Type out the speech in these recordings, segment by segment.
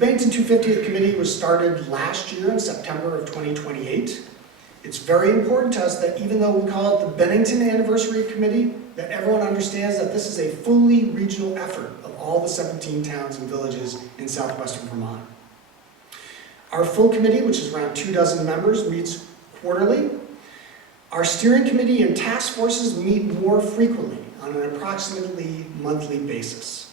Bennington 250th Committee was started last year in September of 2028. It's very important to us that even though we call it the Bennington Anniversary Committee, that everyone understands that this is a fully regional effort of all the 17 towns and villages in southwestern Vermont. Our full committee, which is around 24 members, meets quarterly. Our steering committee and task forces meet more frequently on an approximately monthly basis.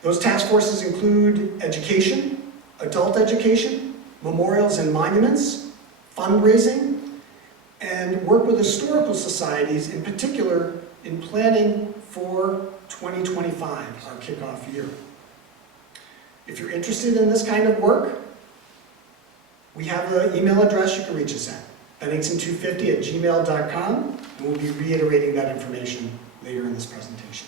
Those task forces include education, adult education, memorials and monuments, fundraising, and work with historical societies, in particular in planning for 2025, our kickoff year. If you're interested in this kind of work, we have an email address you can reach us at, bennington250@gmail.com, and we'll be reiterating that information later in this presentation.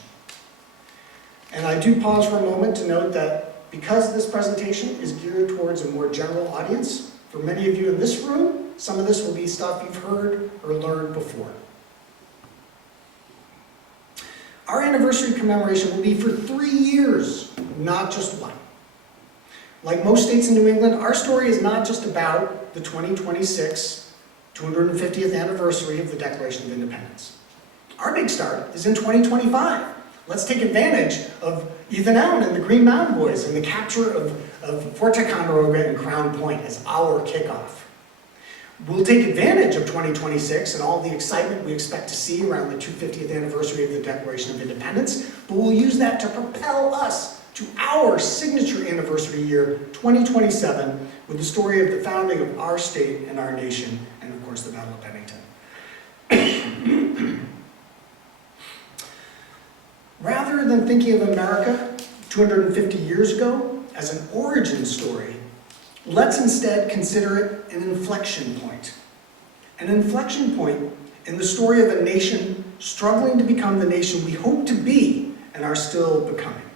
And I do pause for a moment to note that because this presentation is geared towards a more general audience, for many of you in this room, some of this will be stuff you've heard or learned before. Our anniversary commemoration will be for 3 years, not just one. Like most states in New England, our story is not just about the 2026 250th anniversary of the Declaration of Independence. Our big start is in 2025. Let's take advantage of Ethan Allen and the Green Mountain Boys and the capture of Fort Ticonderoga and Crown Point as our kickoff. We'll take advantage of 2026 and all the excitement we expect to see around the 250th anniversary of the Declaration of Independence, but we'll use that to propel us to our signature anniversary year, 2027, with the story of the founding of our state and our nation, and of course the Battle of Bennington. Rather than thinking of America 250 years ago as an origin story, let's instead consider it an inflection point. An inflection point in the story of a nation struggling to become the nation we hope to be and are still becoming.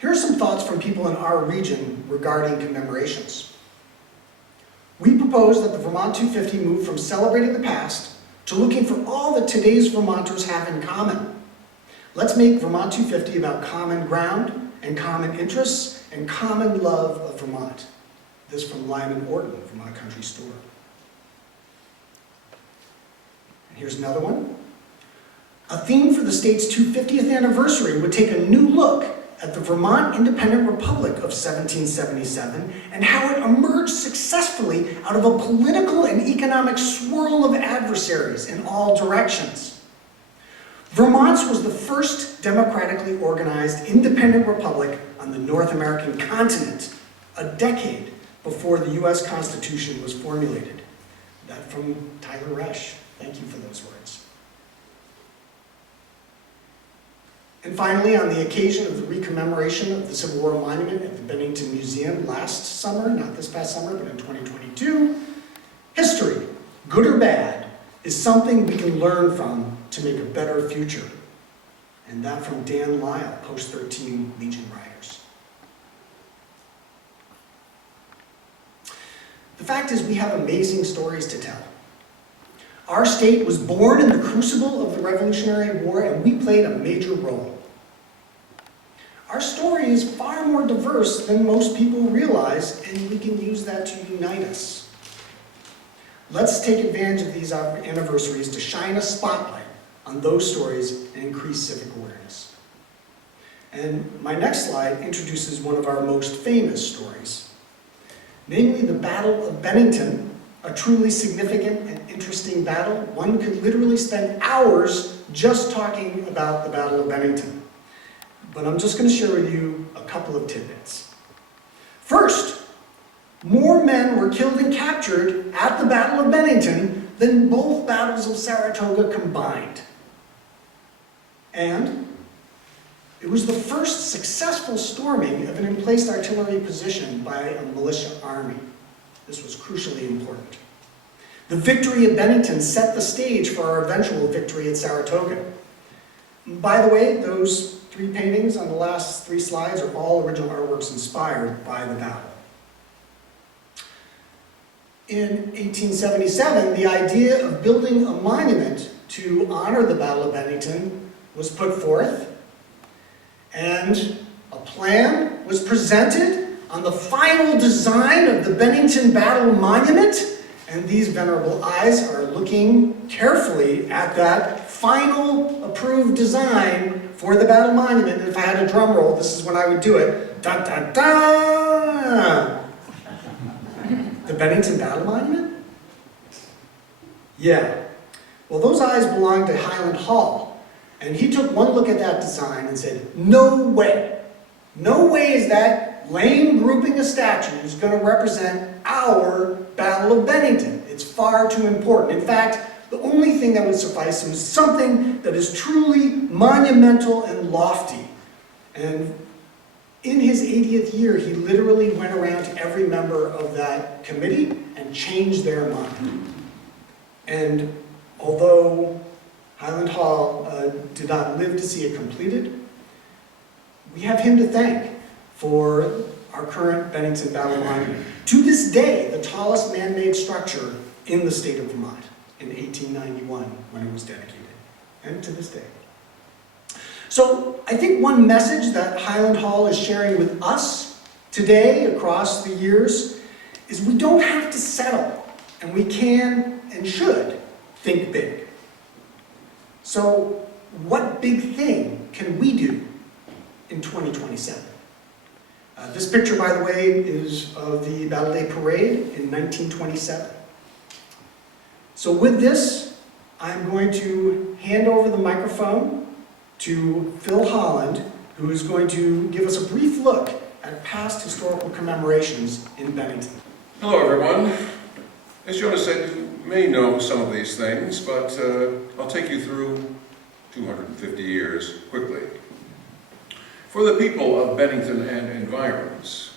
Here are some thoughts from people in our region regarding commemorations. We propose that the Vermont 250 move from celebrating the past to looking for all that today's Vermonters have in common. Let's make Vermont 250 about common ground and common interests and common love of Vermont. This from Lyman Orton from our country store. And here's another one. A theme for the state's 250th anniversary would take a new look at the Vermont Independent Republic of 1777 and how it emerged successfully out of a political and economic swirl of adversaries in all directions. Vermont was the first democratically organized independent republic on the North American continent, a decade before the US Constitution was formulated. That from Tyler Resch. Thank you for those words. And finally, on the occasion of the recommemoration of the Civil War Monument at the Bennington Museum last summer, not this past summer, but in 2022, history, good or bad, is something we can learn from to make a better future. And that from Dan Lyle, Post 13 Legion Riders. The fact is, we have amazing stories to tell. Our state was born in the crucible of the Revolutionary War, and we played a major role. Our story is far more diverse than most people realize, and we can use that to unite us. Let's take advantage of these anniversaries to shine a spotlight on those stories and increase civic awareness. And my next slide introduces one of our most famous stories, namely the Battle of Bennington, a truly significant and interesting battle. One could literally spend hours just talking about the Battle of Bennington. But I'm just going to share with you a couple of tidbits. First, more men were killed and captured at the Battle of Bennington than both battles of Saratoga combined. And it was the first successful storming of an emplaced artillery position by a militia army. This was crucially important. The victory at Bennington set the stage for our eventual victory at Saratoga. By the way, those 3 paintings on the last 3 slides are all original artworks inspired by the battle. In 1877, the idea of building a monument to honor the Battle of Bennington was put forth, and A plan was presented on the final design of the Bennington Battle Monument, and these venerable eyes are looking carefully at that final approved design for the Battle Monument. And if I had a drum roll, this is when I would do it. Da da da! The Bennington Battle Monument? Yeah. Well, those eyes belong to Highland Hall. And he took one look at that design and said, no way. No way is that lame grouping of statues going to represent our Battle of Bennington. It's far too important. In fact, the only thing that would suffice was something that is truly monumental and lofty. And in his 80th year, he literally went around to every member of that committee and changed their mind. And although Highland Hall did not live to see it completed, we have him to thank for our current Bennington Battle Monument. To this day, the tallest man-made structure in the state of Vermont in 1891 when it was dedicated, and to this day. So I think one message that Highland Hall is sharing with us today across the years is we don't have to settle, and we can and should think big. So what big thing can we do in 2027? This picture, by the way, is of the Battle Day Parade in 1927. So with this, I'm going to hand over the microphone to Phil Holland, who is going to give us a brief look at past historical commemorations in Bennington. Hello, everyone. As Jonas said, you may know some of these things, but I'll take you through 250 years quickly. For the people of Bennington and environs,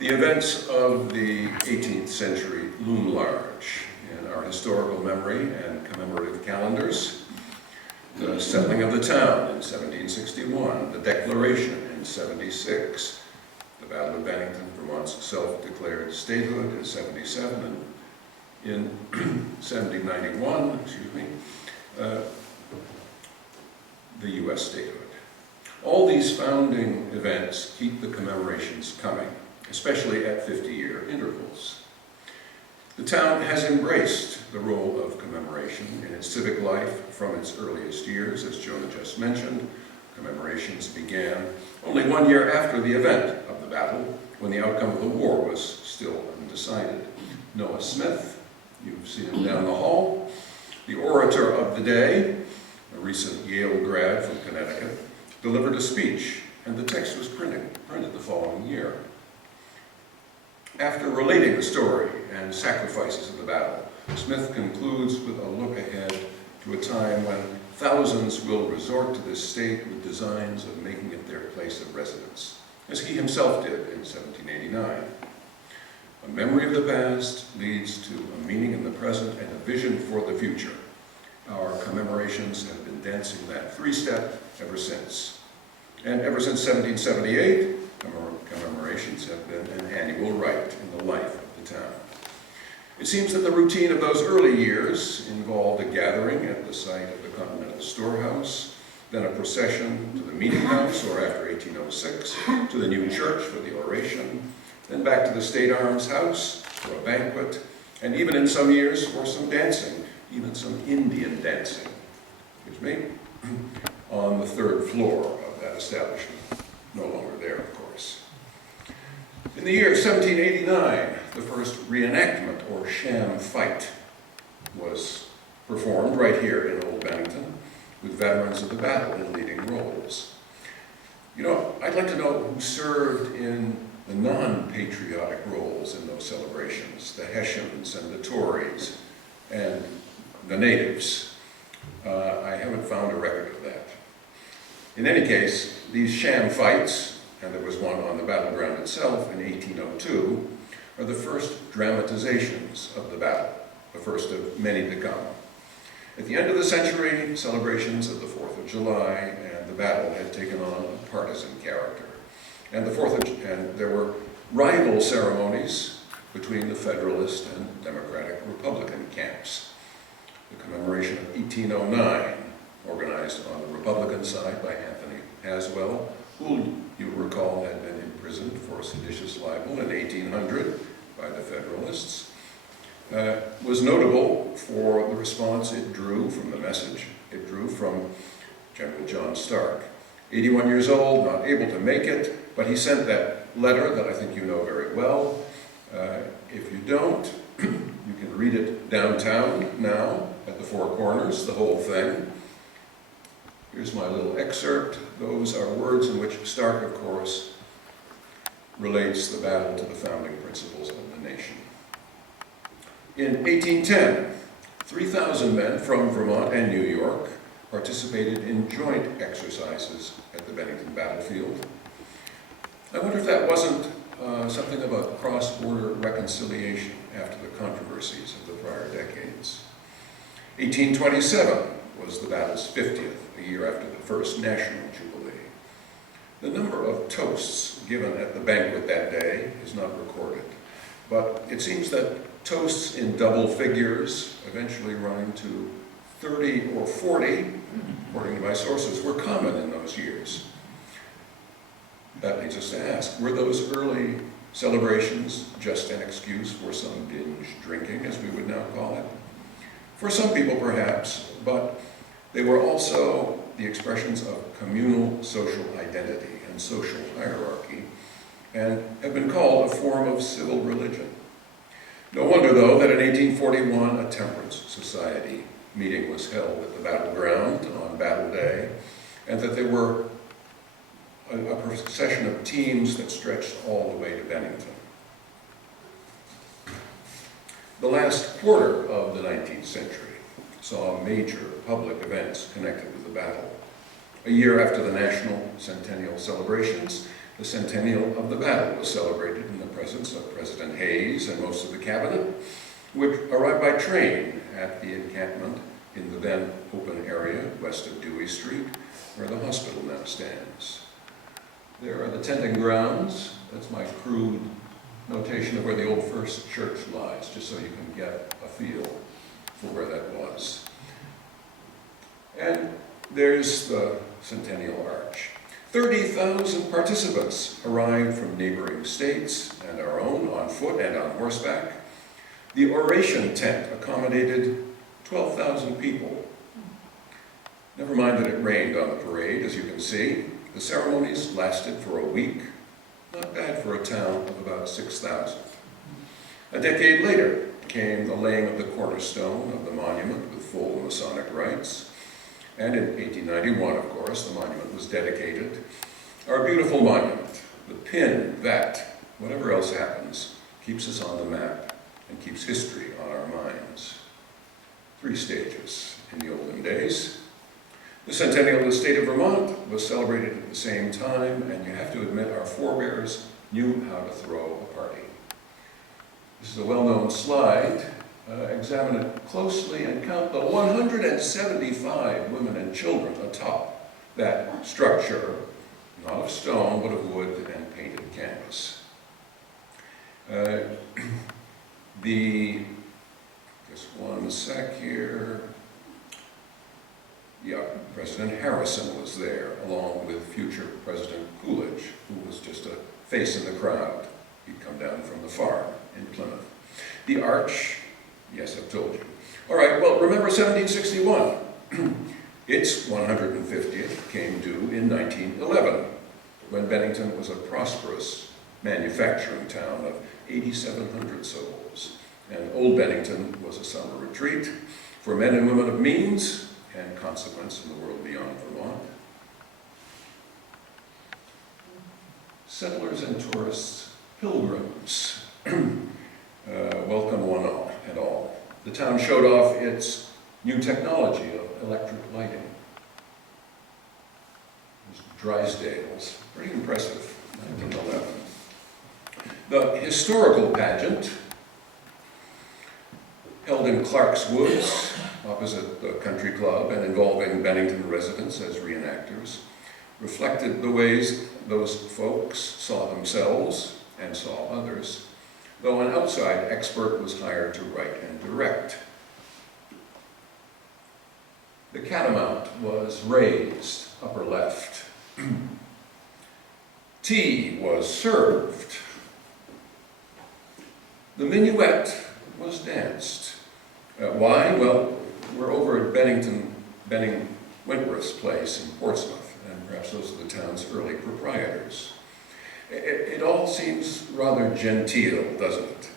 the events of the 18th century loom large in our historical memory and commemorative calendars. The settling of the town in 1761, the Declaration in 76, the Battle of Bennington, Vermont's self-declared statehood in 77, and in 1791, the U.S. statehood. All these founding events keep the commemorations coming, especially at 50-year intervals. The town has embraced the role of commemoration in its civic life from its earliest years, as Jonah just mentioned. Commemorations began only 1 year after the event of the battle, when the outcome of the war was still undecided. Noah Smith, you've seen him down the hall, the orator of the day, a recent Yale grad from Connecticut, delivered a speech, and the text was printed the following year. After relating the story and sacrifices of the battle, Smith concludes with a look ahead to a time when thousands will resort to this state with designs of making it their place of residence, as he himself did in 1789. A memory of the past leads to a meaning in the present and a vision for the future. Our commemorations have been dancing that three-step ever since. And ever since 1778, commemorations have been an annual rite in the life of the town. It seems that the routine of those early years involved a gathering at the site of the Continental Storehouse, then a procession to the Meeting House, or after 1806, to the new church for the oration, then back to the State Arms House for a banquet, and even in some years for some dancing, even some Indian dancing, on the third floor of that establishment. No longer there, of course. In the year 1789, the first reenactment, or sham fight, was performed right here in Old Bennington, with veterans of the battle in leading roles. You know, I'd like to know who served in the non-patriotic roles in those celebrations, the Hessians and the Tories and the natives. I haven't found a record of that. In any case, these sham fights, and there was one on the battleground itself in 1802, are the first dramatizations of the battle, the first of many to come. At the end of the century, celebrations of the 4th of July and the battle had taken on a partisan character. And there were rival ceremonies between the Federalist and Democratic Republican camps. The commemoration of 1809, organized on the Republican side by Anthony Haswell, you recall, had been imprisoned for seditious libel in 1800 by the Federalists, was notable for the response it drew from the message it drew from General John Stark. 81 years old, not able to make it, but he sent that letter that I think you know very well. If you don't, you can read it downtown now at the Four Corners, the whole thing. Here's my little excerpt. Those are words in which Stark, of course, relates the battle to the founding principles of the nation. In 1810, 3,000 men from Vermont and New York participated in joint exercises at the Bennington battlefield. I wonder if that wasn't something of a cross-border reconciliation after the controversies of the prior decades. 1827 was the battle's 50th, a year after the first national jubilee. The number of toasts given at the banquet that day is not recorded, but it seems that toasts in double figures, eventually running to 30 or 40, according to my sources, were common in those years. That leads us to ask, were those early celebrations just an excuse for some binge drinking, as we would now call it? For some people, perhaps, but they were also the expressions of communal social identity and social hierarchy, and have been called a form of civil religion. No wonder, though, that in 1841 a temperance society meeting was held at the battleground on Battle Day, and that there were a procession of teams that stretched all the way to Bennington. The last quarter of the 19th century saw major public events connected with the battle. A year after the national centennial celebrations, the centennial of the battle was celebrated in the presence of President Hayes and most of the cabinet, which arrived by train at the encampment in the then open area west of Dewey Street, where the hospital now stands. There are the tenting grounds. That's my crude notation of where the old First Church lies, just so you can get a feel for where that was. And there's the Centennial Arch. 30,000 participants arrived from neighboring states and our own on foot and on horseback. The oration tent accommodated 12,000 people. Never mind that it rained on the parade, as you can see. The ceremonies lasted for a week, not bad for a town of about 6,000. A decade later came the laying of the cornerstone of the monument with full Masonic rites. And in 1891, of course, the monument was dedicated. Our beautiful monument, the pin that, whatever else happens, keeps us on the map and keeps history on our minds. 3 stages in the olden days. The centennial of the state of Vermont was celebrated at the same time, and you have to admit our forebears knew how to throw a party. This is a well-known slide. Examine it closely and count the 175 women and children atop that structure, not of stone, but of wood and painted canvas. Just one sec here. Yeah, President Harrison was there, along with future President Coolidge, who was just a face in the crowd. He'd come down from the farm in Plymouth. The arch, yes, I've told you. All right, well, remember 1761. Its 150th came due in 1911, when Bennington was a prosperous manufacturing town of 8,700 souls. And Old Bennington was a summer retreat for men and women of means and consequence in the world beyond Vermont. Settlers and tourists, pilgrims, welcome one and all. The town showed off its new technology of electric lighting. Drysdale's, pretty impressive, 1911. The historical pageant, held in Clark's Woods, opposite the country club, and involving Bennington residents as reenactors, reflected the ways those folks saw themselves and saw others, though an outside expert was hired to write and direct. The catamount was raised, upper left. Tea was served. The minuet was danced. Why? Well, we're over at Benning Wentworth's place in Portsmouth, and perhaps those are the town's early proprietors. It all seems rather genteel, doesn't it?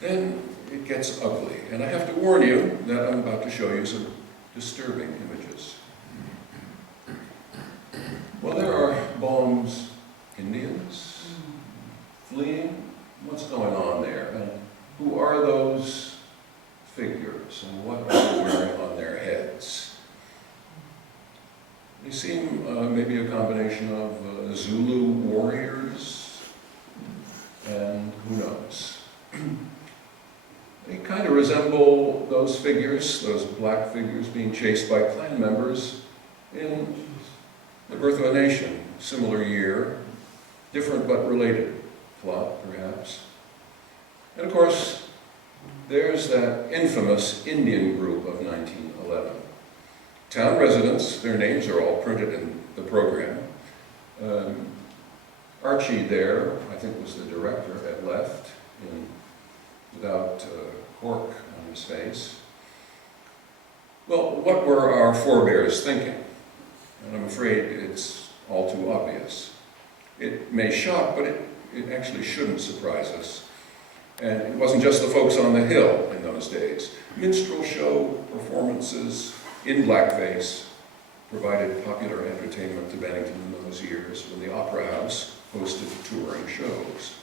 Then it gets ugly, and I have to warn you that I'm about to show you some disturbing images. Well, there are bombs, Indians, fleeing. What's going on there? And who are those figures, and what are they wearing on their heads? They seem maybe a combination of Zulu warriors, and who knows. They kind of resemble those figures, those black figures being chased by Klan members in The Birth of a Nation, similar year, different but related plot, perhaps. And of course, there's that infamous Indian group of 1911. Town residents, their names are all printed in the program. Archie there, I think was the director, had left without cork on his face. Well, what were our forebears thinking? And I'm afraid it's all too obvious. It may shock, but it actually shouldn't surprise us. And it wasn't just the folks on the hill in those days. Minstrel show performances in blackface provided popular entertainment to Bennington in those years when the Opera House hosted touring shows.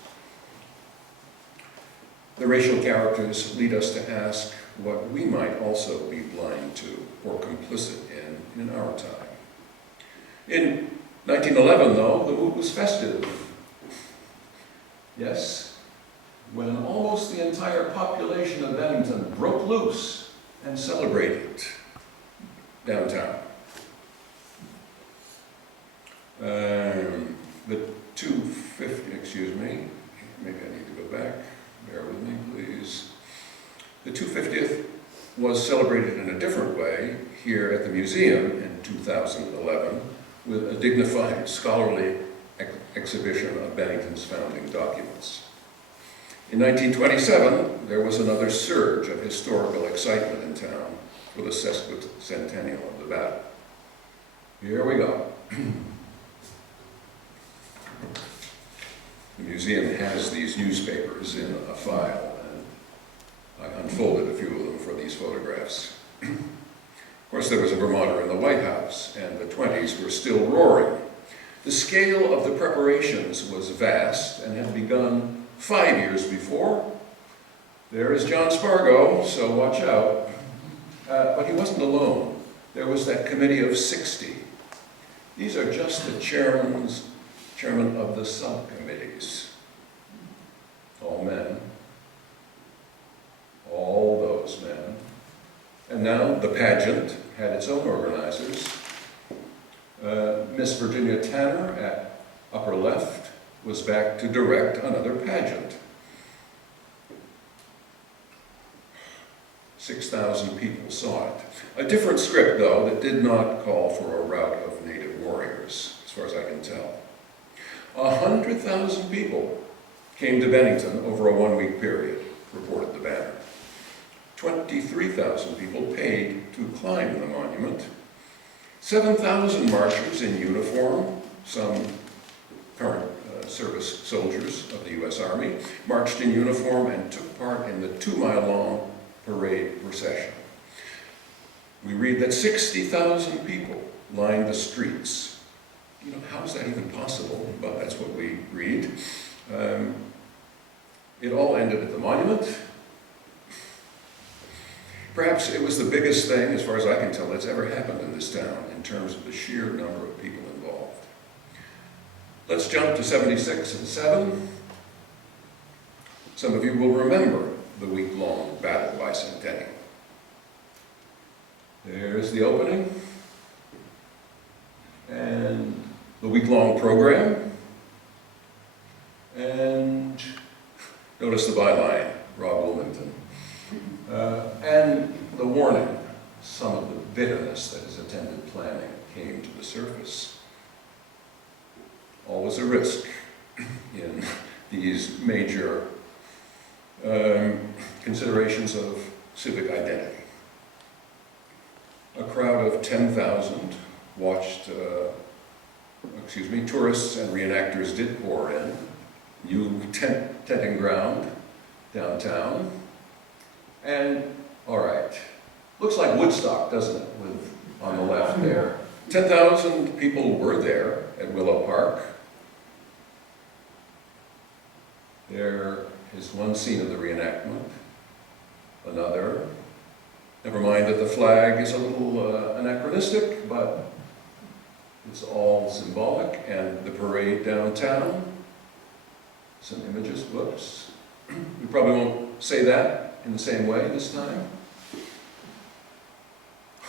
The racial characters lead us to ask what we might also be blind to or complicit in our time. In 1911, though, the mood was festive. Yes, when almost the entire population of Bennington broke loose and celebrated downtown. The 250, excuse me, maybe I need to go back, bear with me please. The 250th was celebrated in a different way here at the museum in 2011 with a dignified scholarly exhibition of Bennington's founding documents. In 1927, there was another surge of historical excitement in town for the sesquicentennial of the battle. Here we go. The museum has these newspapers in a file, and I unfolded a few of them for these photographs. Of course, there was a Vermonter in the White House, and the 20s were still roaring. The scale of the preparations was vast and had begun 5 years before. There is John Spargo, so watch out. But he wasn't alone. There was that committee of 60. These are just the chairman of the subcommittees. All men. All those men. And now the pageant had its own organizers. Miss Virginia Tanner at upper left was back to direct another pageant. 6,000 people saw it. A different script, though, that did not call for a rout of native warriors, as far as I can tell. 100,000 people came to Bennington over a one-week period, reported the banner. 23,000 people paid to climb the monument. 7,000 marchers in uniform, some current service soldiers of the U.S. Army, marched in uniform and took part in the 2-mile-long parade procession. We read that 60,000 people lined the streets. You know, how is that even possible? But that's what we read. It all ended at the monument. Perhaps it was the biggest thing, as far as I can tell, that's ever happened in this town in terms of the sheer number of people involved. Let's jump to 76 and 7. Some of you will remember the week-long Battle Bicentennial. There's the opening, and the week-long program, and notice the byline, Rob Wilmington. And the warning, some of the bitterness that has attended planning came to the surface. All was a risk in these major considerations of civic identity. A crowd of 10,000 watched, tourists and reenactors did pour in, new tenting ground downtown, and, all right, looks like Woodstock, doesn't it, with, on the left there. 10,000 people were there at Willow Park. There is one scene of the reenactment, another. Never mind that the flag is a little anachronistic, but it's all symbolic, and the parade downtown. Some images, whoops. We probably won't say that in the same way this time.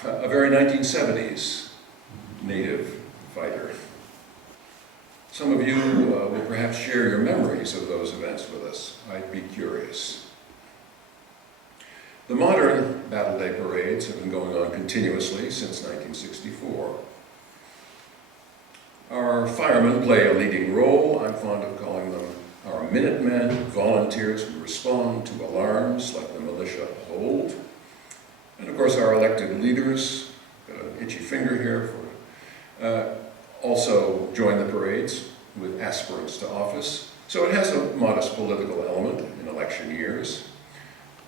A very 1970s native fighter. Some of you will perhaps share your memories of those events with us. I'd be curious. The modern Battle Day parades have been going on continuously since 1964. Our firemen play a leading role. I'm fond of calling them our Minutemen, volunteers who respond to alarms like the militia of old. And of course our elected leaders, got an itchy finger here, also join the parades with aspirants to office. So it has a modest political element in election years.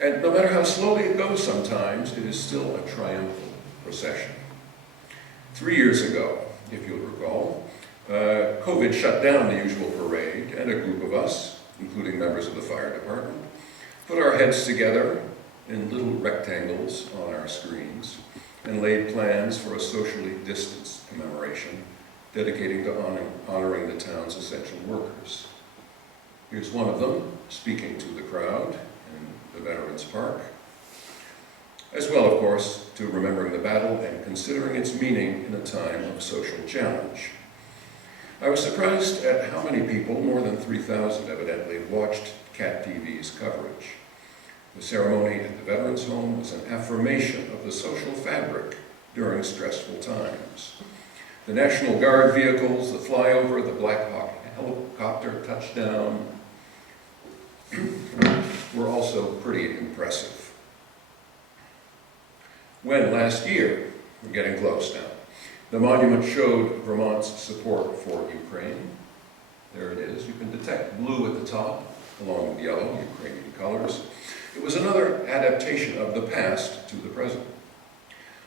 And no matter how slowly it goes sometimes, it is still a triumphal procession. 3 years ago, if you'll recall, COVID shut down the usual parade, and a group of us, including members of the fire department, put our heads together in little rectangles on our screens and laid plans for a socially distanced commemoration dedicating to honoring the town's essential workers. Here's one of them speaking to the crowd in the Veterans Park, as well, of course, to remembering the battle and considering its meaning in a time of social challenge. I was surprised at how many people, more than 3,000 evidently, watched CAT TV's coverage. The ceremony at the Veterans Home was an affirmation of the social fabric during stressful times. The National Guard vehicles, the flyover, the Black Hawk helicopter touchdown were also pretty impressive. When last year, we're getting close now, the monument showed Vermont's support for Ukraine. There it is. You can detect blue at the top, along with yellow, Ukrainian colors. It was another adaptation of the past to the present.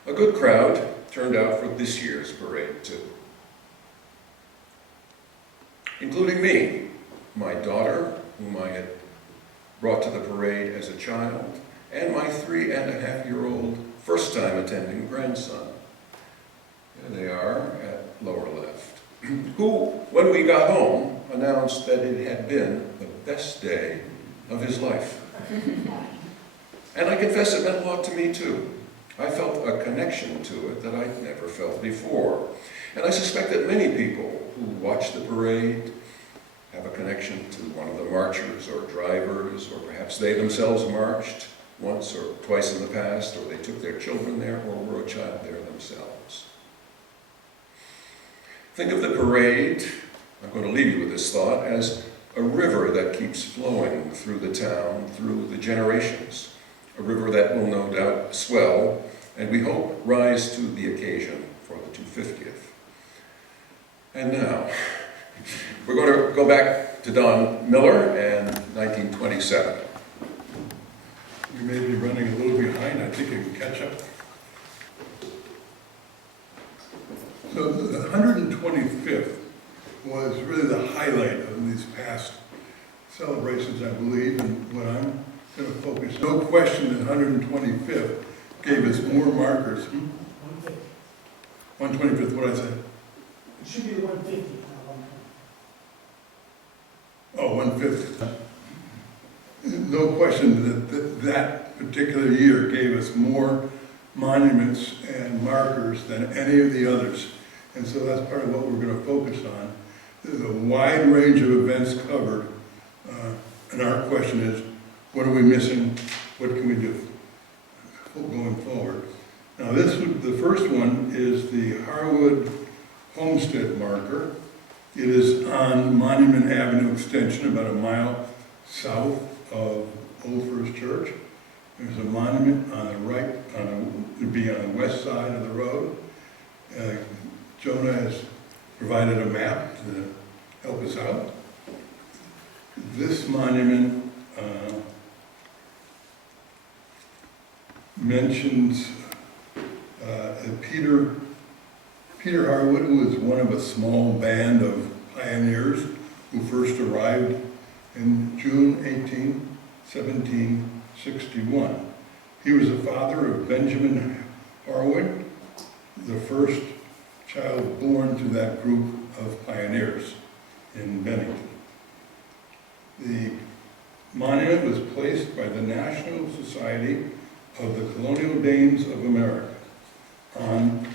A good crowd turned out for this year's parade, too. Including me, my daughter, whom I had brought to the parade as a child, and my 3.5-year-old first-time attending grandson. There they are at lower left, who, when we got home, announced that it had been the best day of his life. And I confess it meant a lot to me too. I felt a connection to it that I'd never felt before. And I suspect that many people who watch the parade have a connection to one of the marchers or drivers, or perhaps they themselves marched once or twice in the past, or they took their children there, or were a child there themselves. Think of the parade, I'm going to leave you with this thought, as a river that keeps flowing through the town, through the generations. A river that will no doubt swell, and we hope rise to the occasion for the 250th. And now, we're going to go back to Don Miller and 1927. You may be running a little behind. I think you can catch up. So the 125th was really the highlight of these past celebrations, I believe, and what I'm going to focus. No question that 125th gave us more markers. 125th, what did I say? It should be the 150, not 120. Oh, 150th. No question that that particular year gave us more monuments and markers than any of the others. And so that's part of what we're going to focus on. There's a wide range of events covered. And our question is, what are we missing? What can we do going forward? Now the first one is the Harwood Homestead marker. It is on Monument Avenue Extension, about a mile south of Old First Church. There's a monument on the right, it'd be on the west side of the road. Jonah has provided a map to help us out. This monument mentions Peter Harwood, who was one of a small band of pioneers who first arrived in June 18, 1761. He was the father of Benjamin Harwood, the first child born to that group of pioneers in Bennington. The monument was placed by the National Society of the Colonial Dames of America on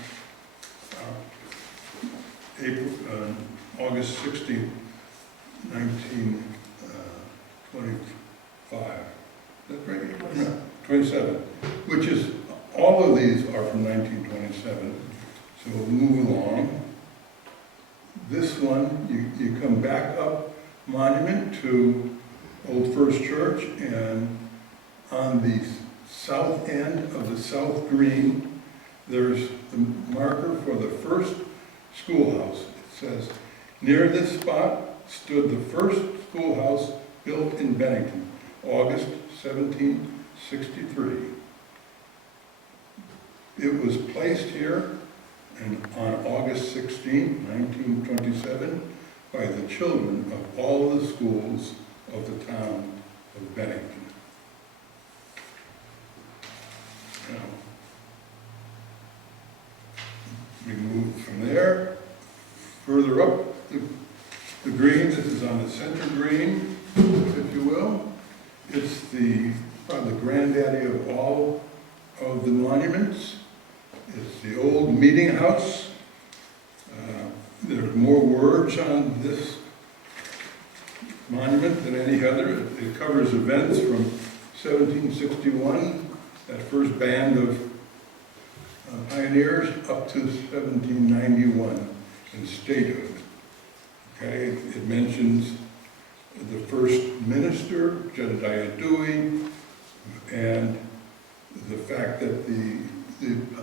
August 16, 1925. Is that right? No, 27. Which is, all of these are from 1927. So we'll move along. This one, you come back up Monument to Old First Church, and on the south end of the South Green, there's the marker for the first schoolhouse. It says, near this spot stood the first schoolhouse built in Bennington, August 1763. It was placed here on August 16, 1927, by the children of all the schools of the town of Bennington. Now, we move from there, further up the green. This is on the center green, if you will. It's probably the granddaddy of all of the monuments. It's the old meeting house. There's more words on this monument than any other. It covers events from 1761, that first band of pioneers, up to 1791 in statehood. Okay, it mentions the first minister, Jedediah Dewey, and the fact that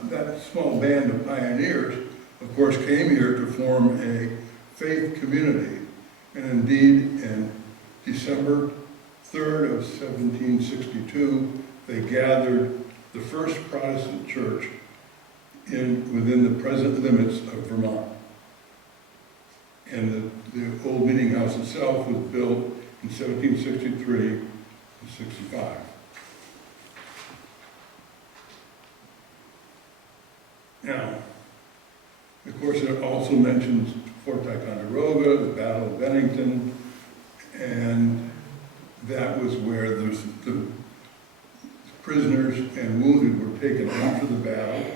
that small band of pioneers, of course, came here to form a faith community. And indeed, in December 3rd of 1762, they gathered the first Protestant church within the present limits of Vermont. And the old meeting house itself was built in 1763 and 65. Now, of course, it also mentions Fort Ticonderoga, the Battle of Bennington, and that was where the prisoners and wounded were taken after the battle.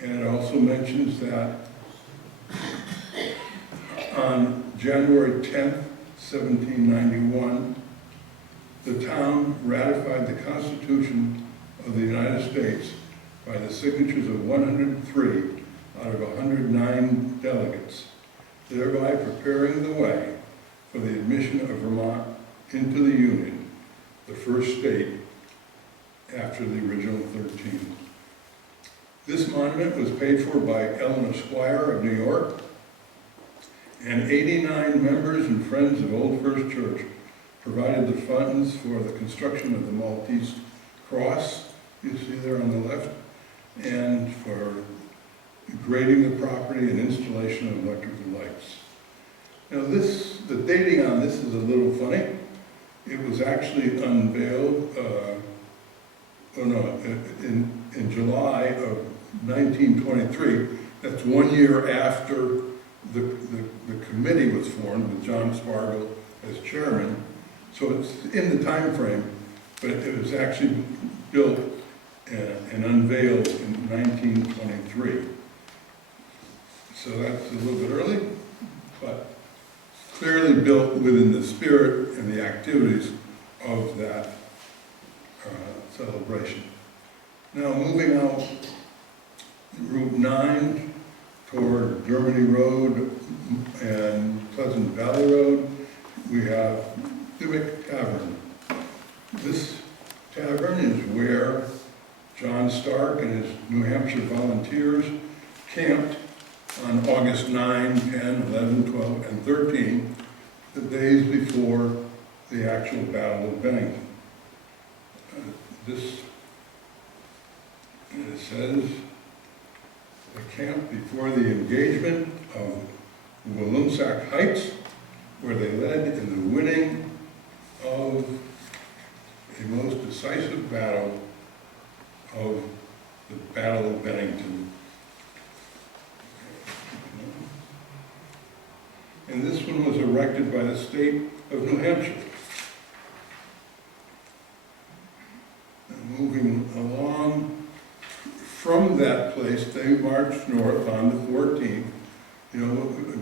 And it also mentions that on January 10th, 1791, the town ratified the Constitution of the United States by the signatures of 103 out of 109 delegates, thereby preparing the way for the admission of Vermont into the Union, the first state after the original 13. This monument was paid for by Eleanor Squire of New York, and 89 members and friends of Old First Church provided the funds for the construction of the Maltese cross, you see there on the left, and for grading the property and installation of electrical lights. Now the dating on this is a little funny. It was actually unveiled, in July of 1923. That's 1 year after the committee was formed with John Spargo as chairman. So it's in the time frame, but it was actually built and unveiled in 1923. So that's a little bit early, but clearly built within the spirit and the activities of that celebration. Now moving out Route 9 toward Germany Road and Pleasant Valley Road, we have Civic Tavern. This tavern is where John Stark and his New Hampshire volunteers camped on August 9, 10, 11, 12, and 13, the days before the actual Battle of Bennington. It says, the camp before the engagement of Walloomsac Heights, where they led in the winning of a most decisive battle of the Battle of Bennington. And this one was erected by the state of New Hampshire. And moving along from that place, they marched north on the 14th,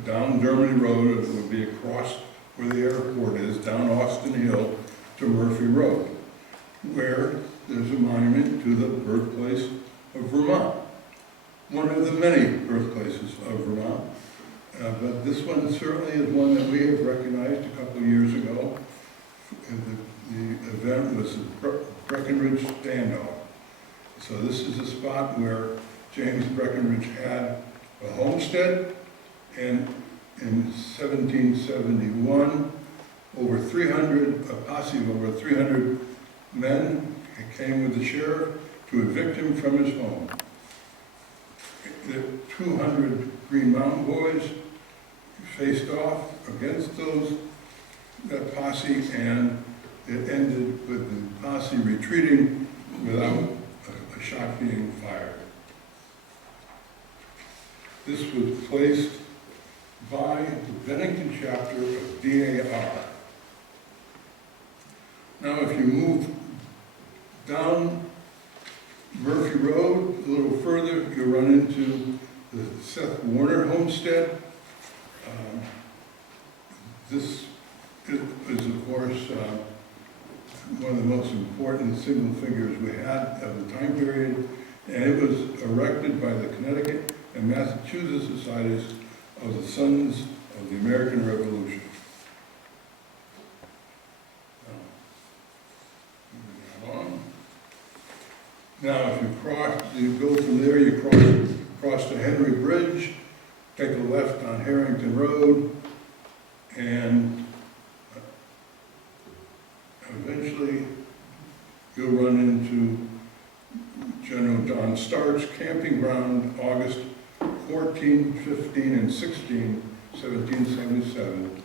down Germany Road. It would be across where the airport is, down Austin Hill to Murphy Road, where there's a monument to the birthplace of Vermont. One of the many birthplaces of Vermont. But this one certainly is one that we have recognized a couple of years ago. The event was the Breckenridge Standoff. So this is a spot where James Breckenridge had a homestead, and in 1771, a posse of over 300 men came with the sheriff to evict him from his home. The 200 Green Mountain Boys faced off against that posse, and it ended with the posse retreating without a shot being fired. This was placed by the Bennington chapter of DAR. Now, if you move down Murphy Road a little further, you run into the Seth Warner homestead. This is, of course, one of the most important signal figures we had of the time period, and it was erected by the Connecticut and Massachusetts Societies of the Sons of the American Revolution. Now, if you go from there, you cross the Henry Bridge, take a left on Harrington Road, and eventually you'll run into General John Stark's camping ground, August 14, 15, and 16, 1777.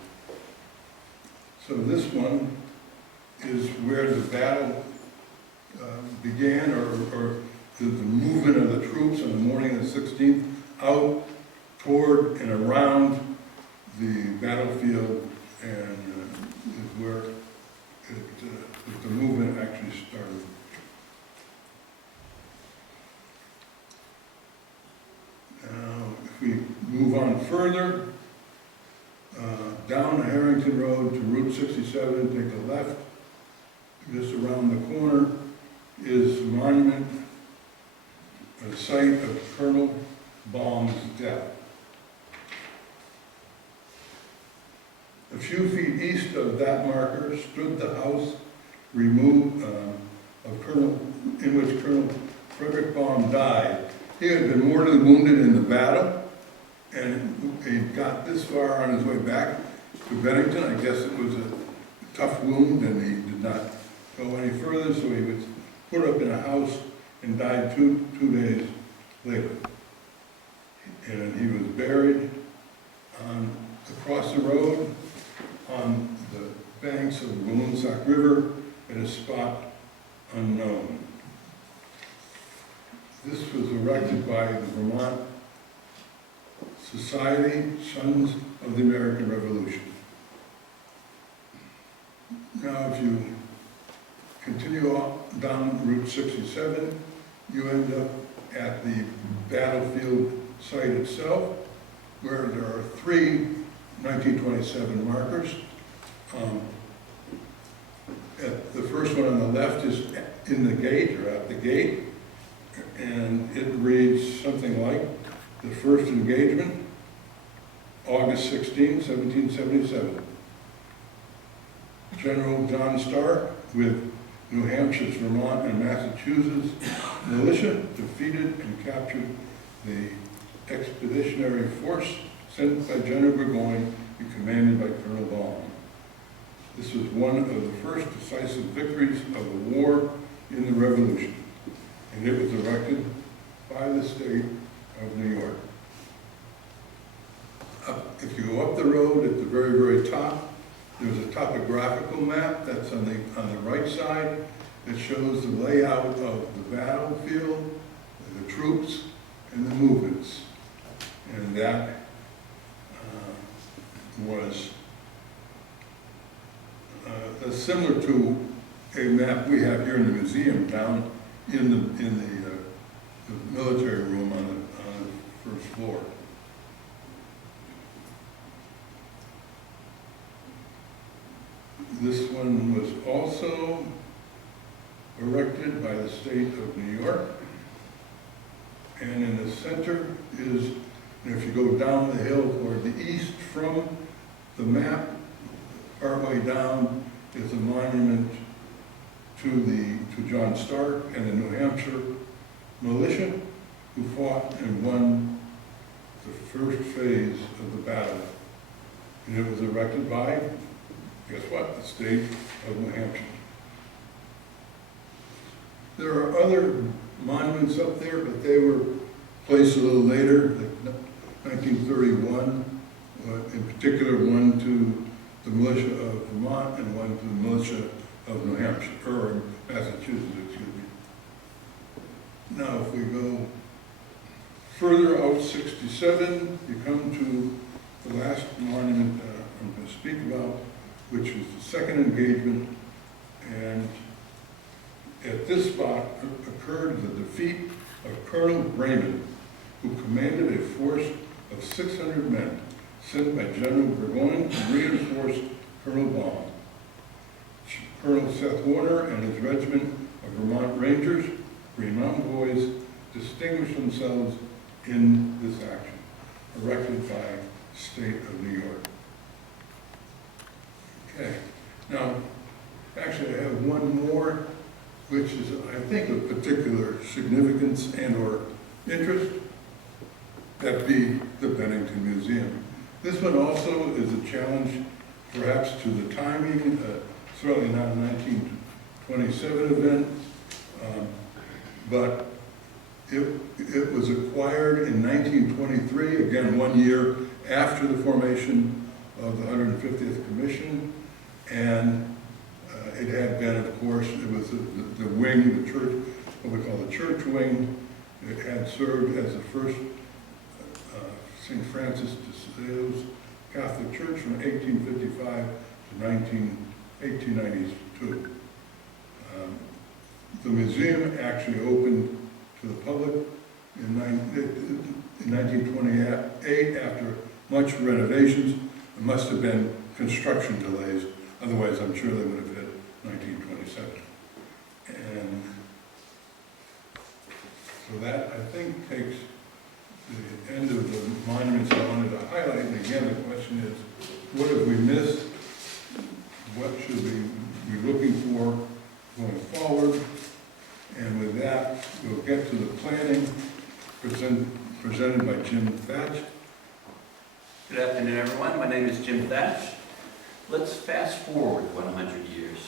So this one is where the battle began, or the movement of the troops on the morning of the 16th out toward and around the battlefield, and is where the movement actually started. Now, if we move on further, down Harrington Road to Route 67, take a left, just around the corner is a monument, a site of Colonel Baum's death. A few feet east of that marker stood the house removed in which Colonel Frederick Baum died. He had been mortally wounded in the battle, and he got this far on his way back to Bennington. I guess it was a tough wound, and he did not go any further, so he was put up in a house and died two days later. And he was buried across the road on the banks of the Walloomsac River at a spot unknown. This was erected by the Vermont Society, Sons of the American Revolution. Now, if you continue on down Route 67, you end up at the battlefield site itself, where there are 3 1927 markers. The first one on the left is in the gate, or at the gate, and it reads something like, "The first engagement August 16, 1777. General John Stark with New Hampshire's Vermont and Massachusetts militia defeated and captured the expeditionary force sent by General Burgoyne and commanded by Colonel Baum. This was one of the first decisive victories of the war in the Revolution, and it was erected by the state of New York. If you go up the road at the very, very top, there's a topographical map that's on the right side that shows the layout of the battlefield, the troops, and the movements. And that was similar to a map we have here in the museum down in the military room on the first floor. This one was also erected by the state of New York. And in the center is, if you go down the hill toward the east from the map, partway down is a monument to John Stark and the New Hampshire militia who fought and won the first phase of the battle. And it was erected by, guess what, the state of New Hampshire. There are other monuments up there, but they were placed a little later, like 1931, in particular one to the militia of Vermont and one to the militia of New Hampshire, or Massachusetts, excuse me. Now, if we go further out 67, you come to the last monument I'm going to speak about, which is the second engagement, and at this spot occurred the defeat of Colonel Raymond, who commanded a force of 600 men sent by General Burgoyne to reinforce Colonel Baum. Colonel Seth Warner and his regiment of Vermont Rangers, Green Mountain Boys, distinguished themselves in this action, erected by the state of New York. Okay, now, actually I have one more, which is, I think, of particular significance and or interest. That be the Bennington Museum. This one also is a challenge, perhaps, to the timing, certainly not a 1927 event, but it was acquired in 1923, again 1 year after the formation of the 150th Commission, and it had been, of course, it was the wing, the church, what we call the church wing. It had served as the first St. Francis de Sales Catholic Church from 1855 to 1892. The museum actually opened to the public in 1928 after much renovations. There must have been construction delays, otherwise I'm sure they would have hit 1927. And so that, I think, takes the end of the monuments I wanted to highlight. And again, the question is, what have we missed? What should we be looking for going forward? And with that, we'll get to the planning presented by Jim Thatch. Good afternoon, everyone. My name is Jim Thatch. Let's fast forward 100 years.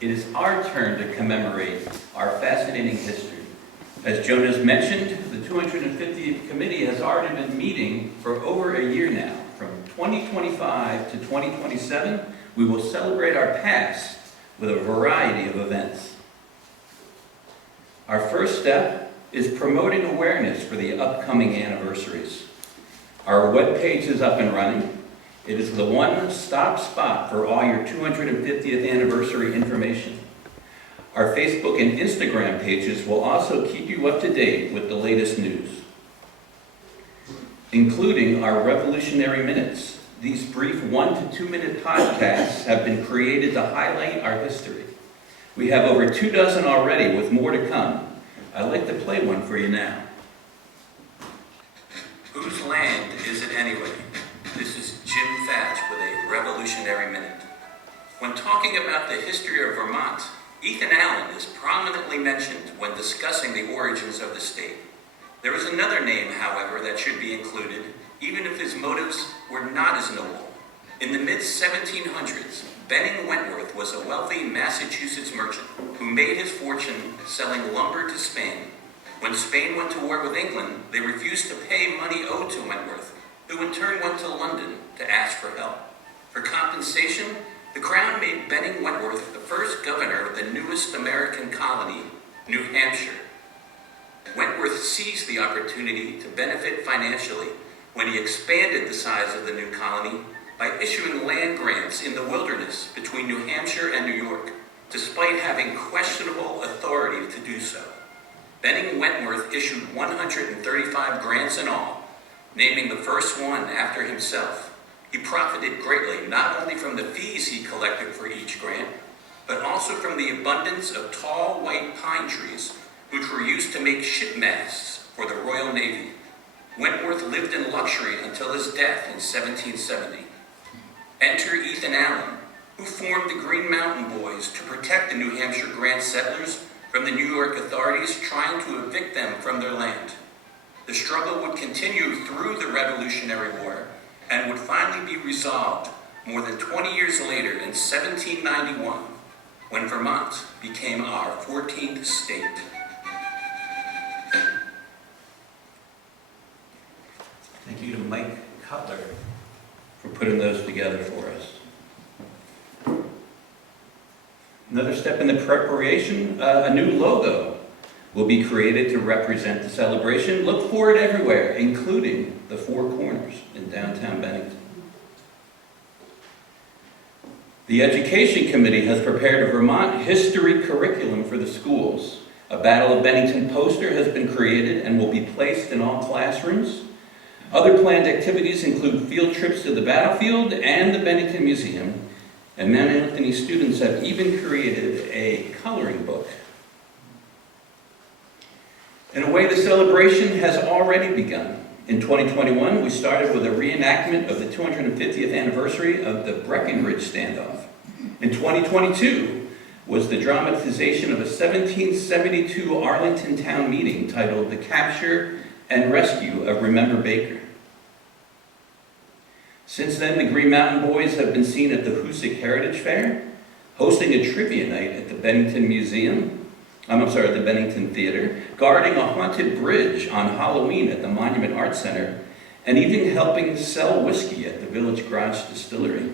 It is our turn to commemorate our fascinating history. As Jonas mentioned, the 250th Committee has already been meeting for over a year now. From 2025 to 2027, we will celebrate our past with a variety of events. Our first step is promoting awareness for the upcoming anniversaries. Our webpage is up and running. It is the one-stop spot for all your 250th anniversary information. Our Facebook and Instagram pages will also keep you up to date with the latest news, including our Revolutionary Minutes. These brief 1 to 2 minute podcasts have been created to highlight our history. We have over 24 already, with more to come. I'd like to play one for you now. Whose land is it anyway? This is Jim Thatch with a Revolutionary Minute. When talking about the history of Vermont, Ethan Allen is prominently mentioned when discussing the origins of the state. There is another name, however, that should be included, even if his motives were not as noble. In the mid-1700s, Benning Wentworth was a wealthy Massachusetts merchant who made his fortune selling lumber to Spain. When Spain went to war with England, they refused to pay money owed to Wentworth, who in turn went to London to ask for help. For compensation, the Crown made Benning Wentworth the first governor of the newest American colony, New Hampshire. Wentworth seized the opportunity to benefit financially when he expanded the size of the new colony by issuing land grants in the wilderness between New Hampshire and New York, despite having questionable authority to do so. Benning Wentworth issued 135 grants in all, naming the first one after himself. He profited greatly not only from the fees he collected for each grant, but also from the abundance of tall white pine trees, which were used to make ship masts for the Royal Navy. Wentworth lived in luxury until his death in 1770. Enter Ethan Allen, who formed the Green Mountain Boys to protect the New Hampshire grant settlers from the New York authorities trying to evict them from their land. The struggle would continue through the Revolutionary War and would finally be resolved more than 20 years later in 1791, when Vermont became our 14th state. Thank you to Mike Cutler for putting those together for us. Another step in the preparation, a new logo will be created to represent the celebration. Look for it everywhere, including the Four Corners in downtown Bennington. The Education Committee has prepared a Vermont history curriculum for the schools. A Battle of Bennington poster has been created and will be placed in all classrooms. Other planned activities include field trips to the battlefield and the Bennington Museum, and Mount Anthony students have even created a coloring book. In a way, the celebration has already begun. In 2021, we started with a reenactment of the 250th anniversary of the Breckinridge standoff. In 2022 was the dramatization of a 1772 Arlington town meeting titled The Capture and Rescue of Remember Baker. Since then, the Green Mountain Boys have been seen at the Hoosick Heritage Fair, hosting a trivia night at the Bennington the Bennington Theater, guarding a haunted bridge on Halloween at the Monument Arts Center, and even helping sell whiskey at the Village Garage Distillery.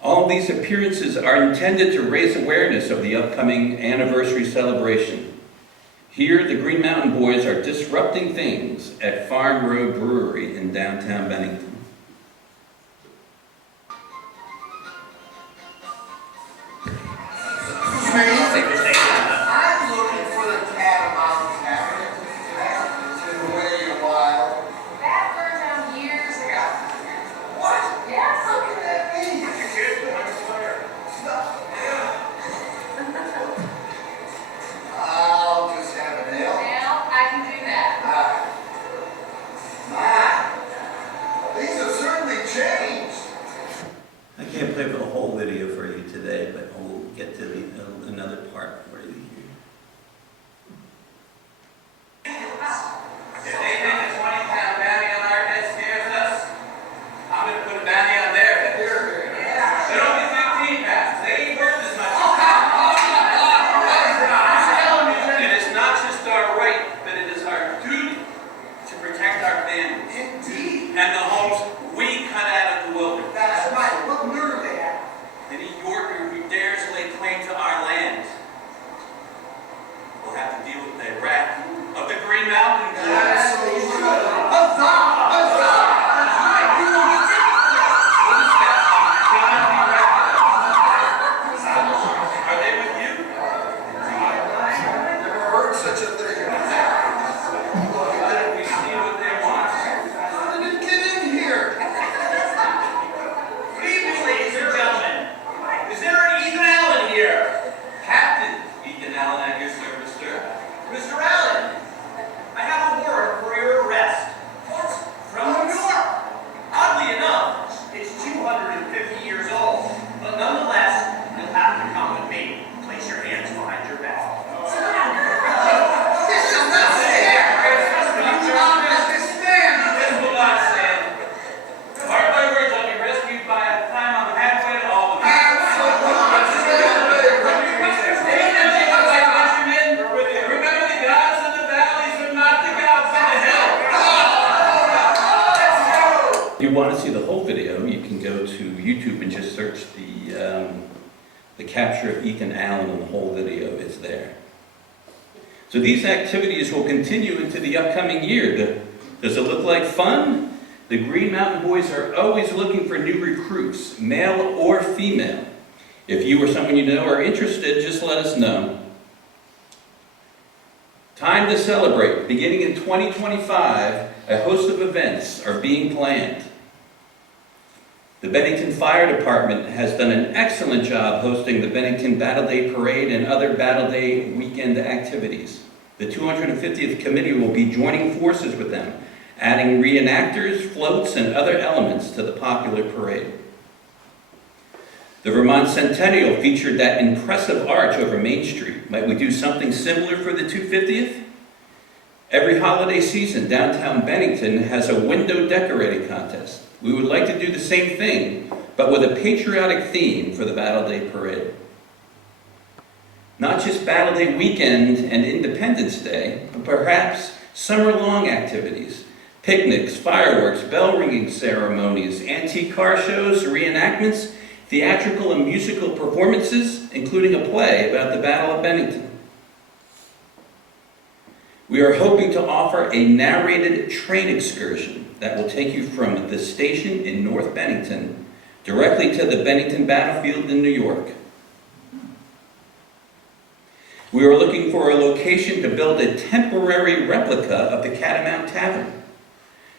All of these appearances are intended to raise awareness of the upcoming anniversary celebration. Here, the Green Mountain Boys are disrupting things at Farm Road Brewery in downtown Bennington. I'm looking for the Catamount Tavern. It's been away a while. That burned down years ago. What? Yes. How can that be? I'll just have an ale. Now, I can do that. My, things have certainly changed. I can't play the whole video for you today, but we'll get to another part for you here. If they think a 20-pound bounty on our head scares us, I'm going to put a bounty on their head. It'll be 15 pounds. They ain't worth as much. It is not just our right, but it is our duty to protect our families Indeed. and the homes we cut out of the wilderness. That's right. What nerve they have. Any Yorker who dares lay claim to our land whole video, you can go to YouTube and just search the capture of Ethan Allen, and the whole video is there. So these activities will continue into the upcoming year. Does it look like fun? The Green Mountain Boys are always looking for new recruits, male or female. If you or someone you know are interested, just let us know. Time to celebrate. Beginning in 2025, a host of events are being planned. The Bennington Fire Department has done an excellent job hosting the Bennington Battle Day Parade and other Battle Day weekend activities. The 250th Committee will be joining forces with them, adding reenactors, floats, and other elements to the popular parade. The Vermont Centennial featured that impressive arch over Main Street. Might we do something similar for the 250th? Every holiday season, downtown Bennington has a window decorating contest. We would like to do the same thing, but with a patriotic theme for the Battle Day Parade. Not just Battle Day weekend and Independence Day, but perhaps summer-long activities, picnics, fireworks, bell-ringing ceremonies, antique car shows, reenactments, theatrical and musical performances, including a play about the Battle of Bennington. We are hoping to offer a narrated train excursion that will take you from the station in North Bennington directly to the Bennington battlefield in New York. We are looking for a location to build a temporary replica of the Catamount Tavern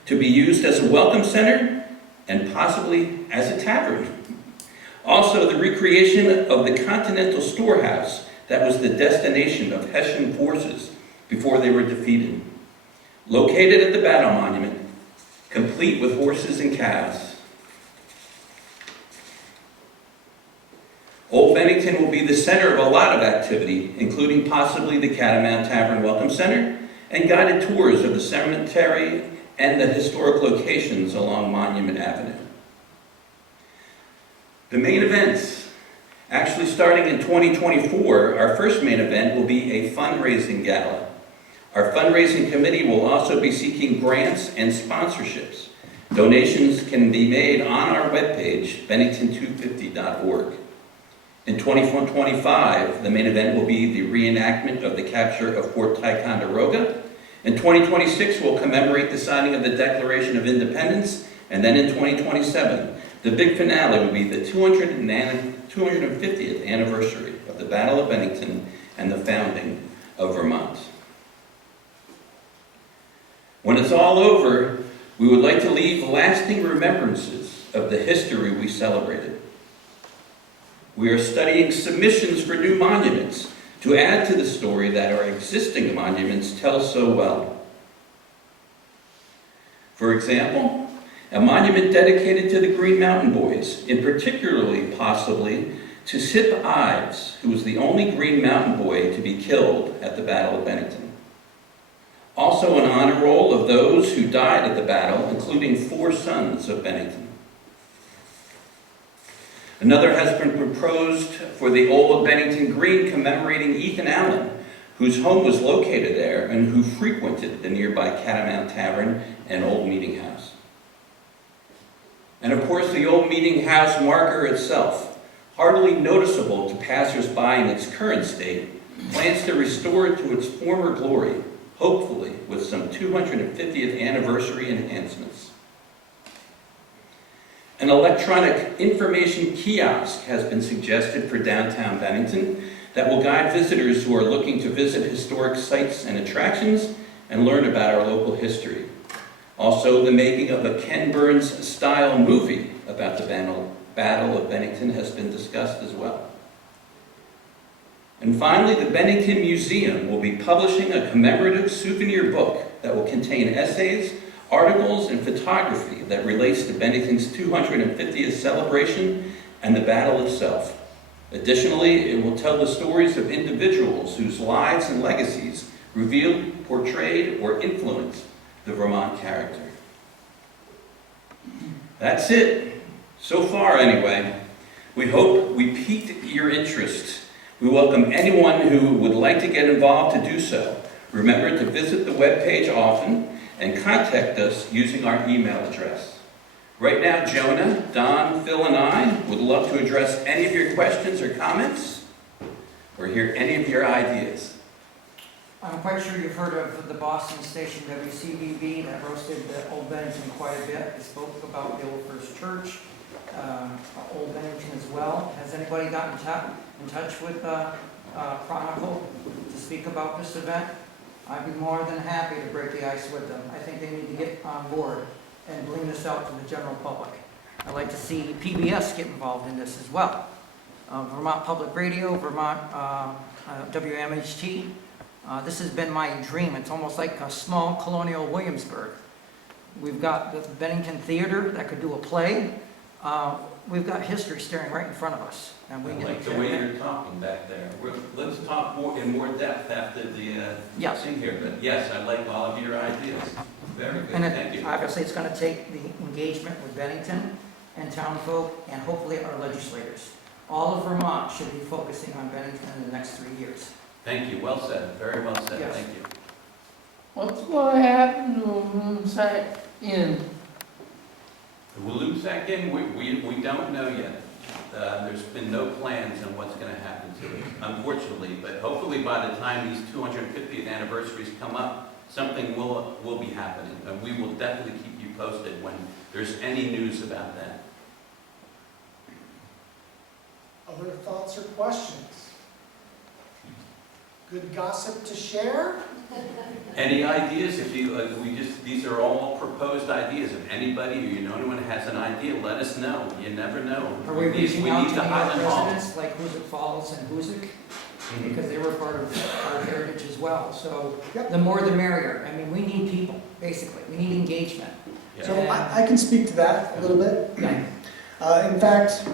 to be used as a welcome center and possibly as a tavern. Also, the recreation of the Continental Storehouse that was the destination of Hessian forces before they were defeated. Located at the Battle Monument, complete with horses and cows. Old Bennington will be the center of a lot of activity, including possibly the Catamount Tavern Welcome Center and guided tours of the cemetery and the historic locations along Monument Avenue. The main events, actually starting in 2024, our first main event will be a fundraising gala. Our fundraising committee will also be seeking grants and sponsorships. Donations can be made on our webpage, bennington250.org. In 2025, the main event will be the reenactment of the capture of Fort Ticonderoga. In 2026, we'll commemorate the signing of the Declaration of Independence, and then in 2027, the big finale will be the 250th anniversary of the Battle of Bennington and the founding of Vermont. When it's all over, we would like to leave lasting remembrances of the history we celebrated. We are studying submissions for new monuments to add to the story that our existing monuments tell so well. For example, a monument dedicated to the Green Mountain Boys, in particularly possibly to Sip Ives, who was the only Green Mountain Boy to be killed at the Battle of Bennington. Also an honor roll of those who died at the battle, including 4 sons of Bennington. Another has been proposed for the Old Bennington Green commemorating Ethan Allen, whose home was located there and who frequented the nearby Catamount Tavern and Old Meeting House. And of course, the Old Meeting House marker itself, hardly noticeable to passers-by in its current state, plans to restore it to its former glory, hopefully with some 250th anniversary enhancements. An electronic information kiosk has been suggested for downtown Bennington that will guide visitors who are looking to visit historic sites and attractions and learn about our local history. Also, the making of a Ken Burns-style movie about the Battle of Bennington has been discussed as well. And finally, the Bennington Museum will be publishing a commemorative souvenir book that will contain essays, articles, and photography that relates to Bennington's 250th celebration and the battle itself. Additionally, it will tell the stories of individuals whose lives and legacies revealed, portrayed, or influenced the Vermont character. That's it. So far, anyway. We hope we piqued your interest. We welcome anyone who would like to get involved to do so. Remember to visit the webpage often and contact us using our email address. Right now, Jonah, Don, Phil, and I would love to address any of your questions or comments, or hear any of your ideas. I'm quite sure you've heard of the Boston station WCBB that roasted the Old Bennington quite a bit. They spoke about the Old First Church, Old Bennington as well. Has anybody gotten in touch with Chronicle to speak about this event? I'd be more than happy to break the ice with them. I think they need to get on board and bring this out to the general public. I'd like to see PBS get involved in this as well. Vermont Public Radio, Vermont WMHT. This has been my dream. It's almost like a small colonial Williamsburg. We've got the Bennington Theater that could do a play. We've got history staring right in front of us. And we I need like to the way you're talking back there. Let's talk in more depth after the Yes. thing here. But yes, I like all of your ideas. Very good. And Thank you. obviously, it's going to take the engagement with Bennington and town folk and hopefully our legislators. All of Vermont should be focusing on Bennington in the next 3 years. Thank you. Well said. Very well said. Yes. Thank you. What's going to happen to Moonsack Inn? The Walloomsac Inn, we don't know yet. There's been no plans on what's going to happen to it, unfortunately. But hopefully by the time these 250th anniversaries come up, something will be happening. And we will definitely keep you posted when there's any news about that. Other thoughts or questions? Good gossip to share? Any ideas? If you, these are all proposed ideas. If anybody or you know anyone has an idea, let us know. You never know. Are we reaching out to the New York Highland Hall. residents like Hoosick Falls and Hoosick? Because they were part of our heritage as well. So Yep. the more the merrier. I mean, we need people, basically. We need engagement. Yeah. So I can speak to that a little bit. Yeah. In fact,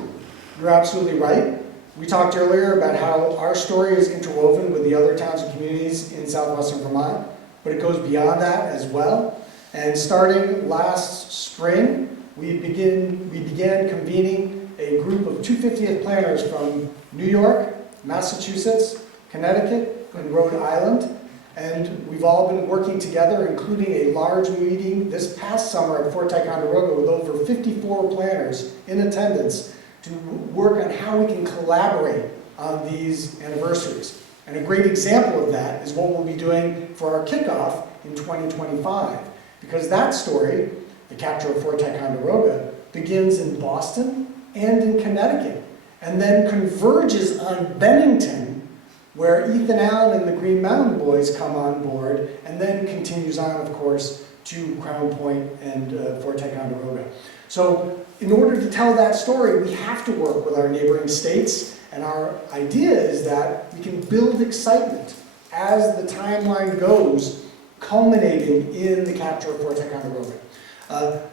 you're absolutely right. We talked earlier about how our story is interwoven with the other towns and communities in southwestern Vermont, but it goes beyond that as well. And starting last spring, we began convening a group of 250th planners from New York, Massachusetts, Connecticut, and Rhode Island. And we've all been working together, including a large meeting this past summer at Fort Ticonderoga with over 54 planners in attendance to work on how we can collaborate on these anniversaries. And a great example of that is what we'll be doing for our kickoff in 2025. Because that story, the capture of Fort Ticonderoga, begins in Boston and in Connecticut, and then converges on Bennington, where Ethan Allen and the Green Mountain Boys come on board, and then continues on, of course, to Crown Point and Fort Ticonderoga. So in order to tell that story, we have to work with our neighboring states, and our idea is that we can build excitement as the timeline goes, culminating in the capture of Fort Ticonderoga.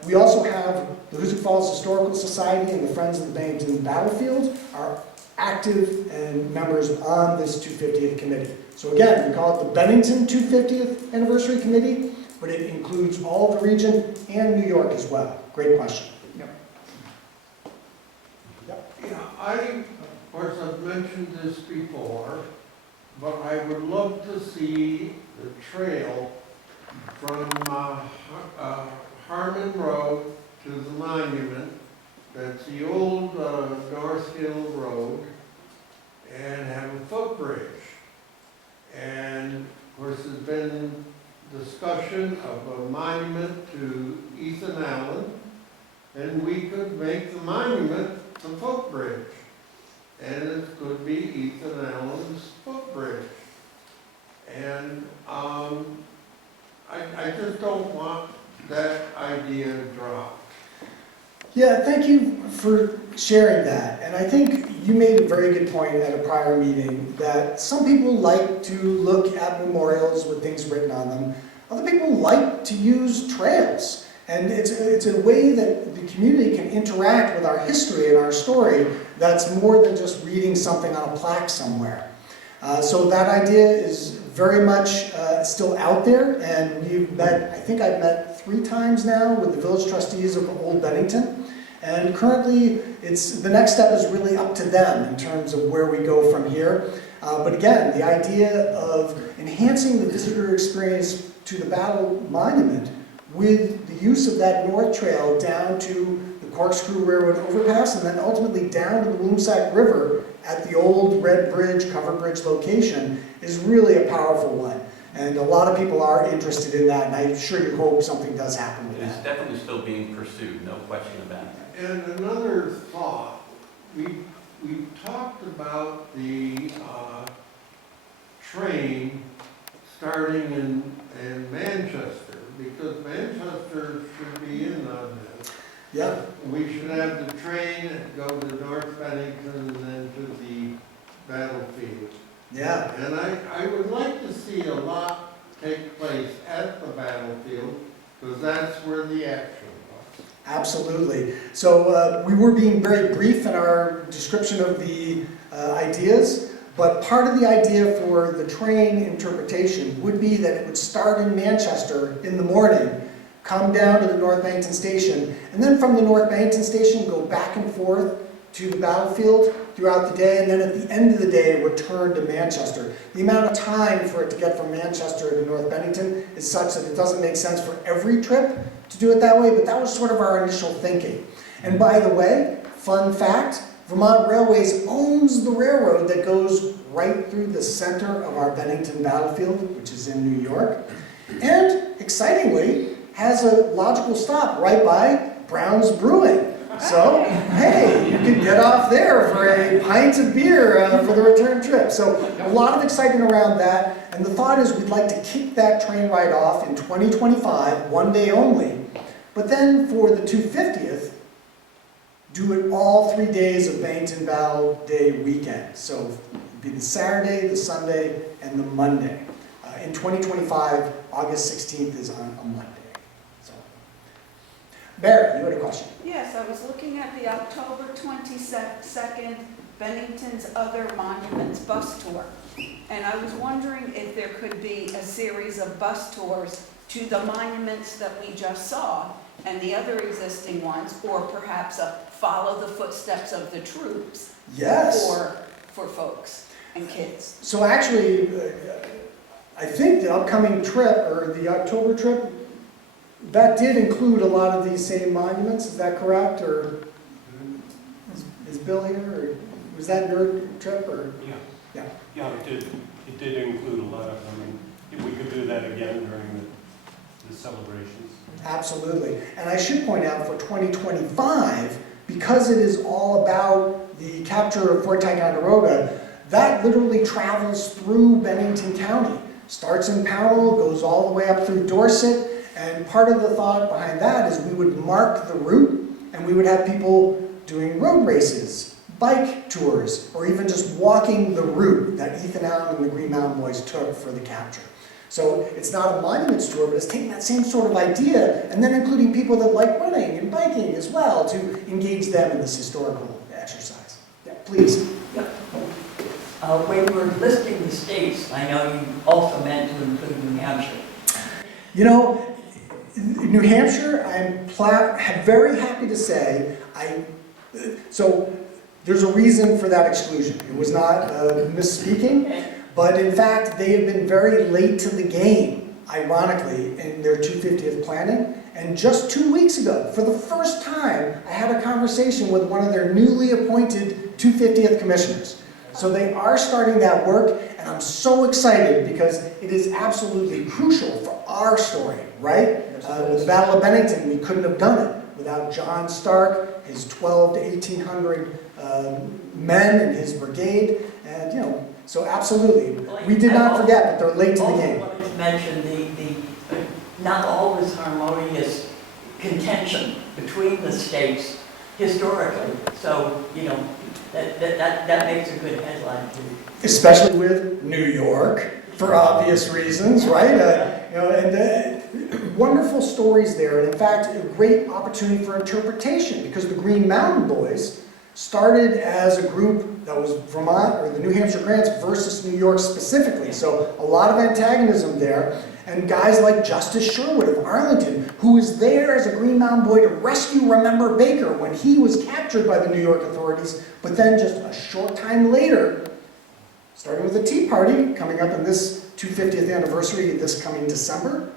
We also have the Hoosick Falls Historical Society and the Friends of the Bennington Battlefield are active and members on this 250th committee. So again, we call it the Bennington 250th Anniversary Committee, but it includes all of the region and New York as well. Great question. Yeah, of course, I've mentioned this before, but I would love to see the trail from Harmon Road to the monument. That's the old North Hill Road, and have a footbridge. And of course, there's been discussion of a monument to Ethan Allen, and we could make the monument the footbridge. And it could be Ethan Allen's footbridge. And I just don't want that idea dropped. Yeah, thank you for sharing that. And I think you made a very good point at a prior meeting that some people like to look at memorials with things written on them. Other people like to use trails. And it's a way that the community can interact with our history and our story that's more than just reading something on a plaque somewhere. So that idea is very much still out there, and we've met, I think I've met 3 times now with the village trustees of Old Bennington. And currently, the next step is really up to them in terms of where we go from here. But again, the idea of enhancing the visitor experience to the Battle Monument with the use of that north trail down to the Corkscrew Railroad overpass and then ultimately down to the Woonsack River at the old Red Bridge, Cover Bridge location is really a powerful one. And a lot of people are interested in that, and I sure do hope something does happen with It is that. definitely still being pursued, no question about it. And another thought, we talked about the train starting in Manchester, because Manchester should be in on this. Yeah, We should have the train go to North Bennington and then to the battlefield. yeah. And I would like to see a lot take place at the battlefield, because that's where the action was. Absolutely. So we were being very brief in our description of the ideas, but part of the idea for the train interpretation would be that it would start in Manchester in the morning, come down to the North Bennington Station, and then from the North Bennington Station go back and forth to the battlefield throughout the day, and then at the end of the day return to Manchester. The amount of time for it to get from Manchester to North Bennington is such that it doesn't make sense for every trip to do it that way, but that was sort of our initial thinking. And by the way, fun fact, Vermont Railways owns the railroad that goes right through the center of our Bennington battlefield, which is in New York, and excitingly has a logical stop right by Brown's Brewing. So, hey, you can get off there for a pint of beer for the return trip. So a lot of excitement around that, and the thought is we'd like to kick that train ride off in 2025, one day only, but then for the 250th, do it all 3 days of Bennington Battle Day weekend. So it'd be the Saturday, the Sunday, and the Monday. In 2025, August 16th is on a Monday. So, Barry, you had a question. Yes, I was looking at the October 22nd Bennington's Other Monuments bus tour. And I was wondering if there could be a series of bus tours to the monuments that we just saw and the other existing ones, or perhaps a follow the footsteps of the troops. Yes. For folks and kids. So actually, I think the upcoming trip, or the October trip, that did include a lot of these same monuments, is that correct? Or is Bill here, or was that your trip, or? Yeah, it did. It did include a lot of them, and we could do that again during the celebrations. Absolutely. And I should point out for 2025, because it is all about the capture of Fort Ticonderoga, that literally travels through Bennington County. Starts in Powell, goes all the way up through Dorset, and part of the thought behind that is we would mark the route, and we would have people doing road races, bike tours, or even just walking the route that Ethan Allen and the Green Mountain Boys took for the capture. So it's not a monuments tour, but it's taking that same sort of idea and then including people that like running and biking as well to engage them in this historical exercise. Yeah, please. When you were listing the states, I know you also meant to include New Hampshire. You know, New Hampshire, I'm very happy to say, so there's a reason for that exclusion. It was not misspeaking. But in fact, they have been very late to the game, ironically, in their 250th planning. And just 2 weeks ago, for the first time, I had a conversation with one of their newly appointed 250th commissioners. So they are starting that work, and I'm so excited because it is absolutely crucial for our story, right? With the Battle of Bennington, we couldn't have done it without John Stark, his 12 to 1,800 men and his brigade, and you know, so absolutely, we did not forget, but they're late to the game. I also wanted to mention the not always harmonious contention between the states historically. So, you know, that makes a good headline too. Especially with New York, for obvious reasons, right? You know, and wonderful stories there, and in fact, a great opportunity for interpretation because the Green Mountain Boys started as a group that was Vermont, or the New Hampshire Grants versus New York specifically. So a lot of antagonism there. And guys like Justice Sherwood of Arlington, who was there as a Green Mountain Boy to rescue Remember Baker when he was captured by the New York authorities, but then just a short time later, starting with the Tea Party, coming up in this 250th anniversary this coming December,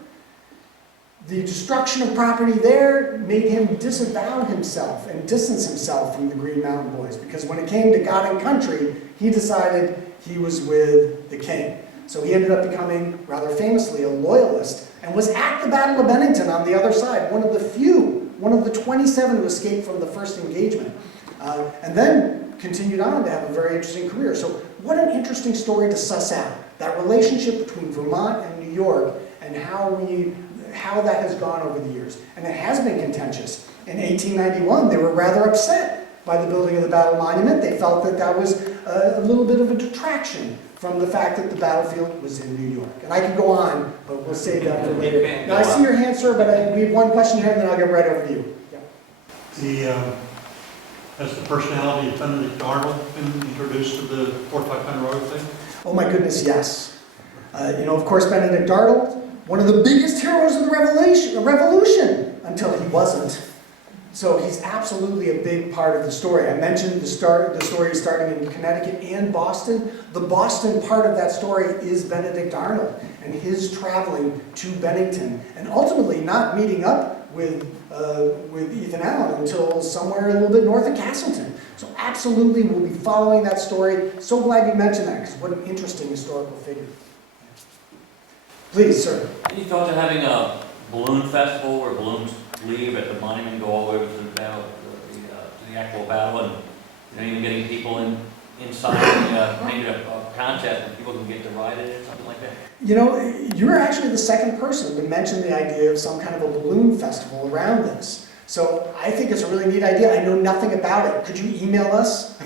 The destruction of property there made him disavow himself and distance himself from the Green Mountain Boys, because when it came to God and country, he decided he was with the king. So he ended up becoming, rather famously, a loyalist, and was at the Battle of Bennington on the other side, one of the few, one of the 27 who escaped from the first engagement, and then continued on to have a very interesting career. So what an interesting story to suss out, that relationship between Vermont and New York, and how that has gone over the years. And it has been contentious. In 1891, they were rather upset by the building of the Battle Monument. They felt that that was a little bit of a detraction from the fact that the battlefield was in New York. And I could go on, but we'll save that for later. Now, I see your hand, sir, but we have one question here, and then I'll get right over to you. Yeah. Has the personality of Benedict Arnold been introduced to the Fort Ticonderoga thing? Oh my goodness, yes. Of course, Benedict Arnold, one of the biggest heroes of the revolution, until he wasn't. So he's absolutely a big part of the story. I mentioned the story starting in Connecticut and Boston. The Boston part of that story is Benedict Arnold and his traveling to Bennington, and ultimately not meeting up with Ethan Allen until somewhere a little bit north of Castleton. So absolutely, we'll be following that story. So glad you mentioned that, because what an interesting historical figure. Please, sir. Any thoughts of having a balloon festival where balloons leave at the monument, go all the way to the battle, to the actual battle, and even getting people inside, maybe a contest where people can get to ride it, something like that? You're actually the second person to mention the idea of some kind of a balloon festival around this. So I think it's a really neat idea. I know nothing about it. Could you email us?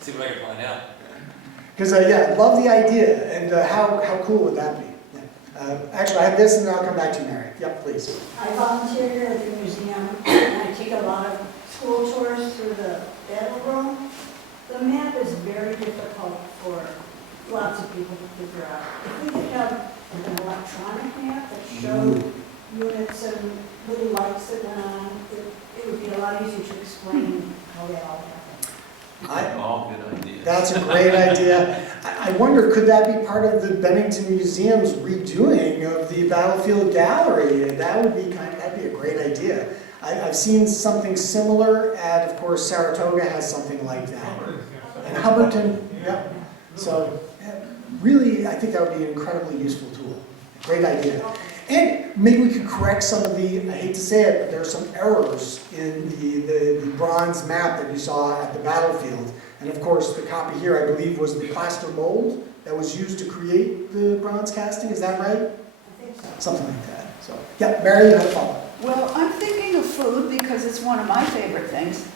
See what I can find out. Because, I love the idea, and how cool would that be? Actually, I have this, and then I'll come back to you, Mary. Yep, please. I volunteer here at the museum, and I take a lot of school tours through the battle room. The map is very difficult for lots of people to figure out. If we could have an electronic map that showed units and little lights that went on, it would be a lot easier to explain how they all happened. All good ideas. That's a great idea. I wonder, could that be part of the Bennington Museum's redoing of the battlefield gallery? That'd be a great idea. I've seen something similar at, of course, Saratoga has something like that. And Hubbardton, yep. So really, I think that would be an incredibly useful tool. Great idea. And maybe we could correct some of the, I hate to say it, but there are some errors in the bronze map that you saw at the battlefield. And of course, the copy here, I believe, was the plaster mold that was used to create the bronze casting. Is that right? I think so. Something like that. So, yeah, Mary, you have a follow-up. Well, I'm thinking of food because it's one of my favorite things.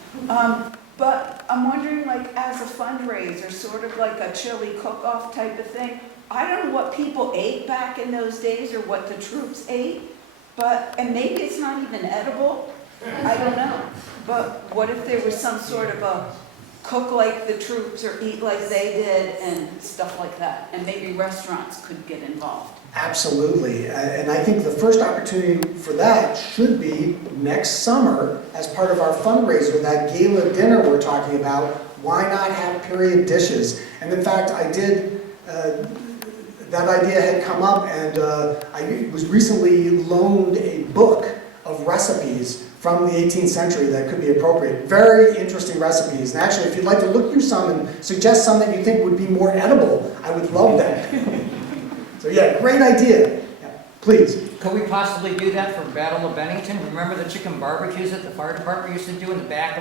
But I'm wondering, as a fundraiser, sort of like a chili cook-off type of thing, I don't know what people ate back in those days or what the troops ate, and maybe it's not even edible, I don't know. But what if there was some sort of a cook like the troops or eat like they did and stuff like that? And maybe restaurants could get involved. Absolutely, and I think the first opportunity for that should be next summer as part of our fundraiser, that gala dinner we're talking about. Why not have period dishes? And in fact, I did, that idea had come up, and I was recently loaned a book of recipes from the 18th century that could be appropriate. Very interesting recipes, and actually if you'd like to look through some and suggest some that you think would be more edible, I would love that. So yeah, great idea. Yeah, please. Could we possibly do that for Battle of Bennington? Remember the chicken barbecues that the fire department used to do in the back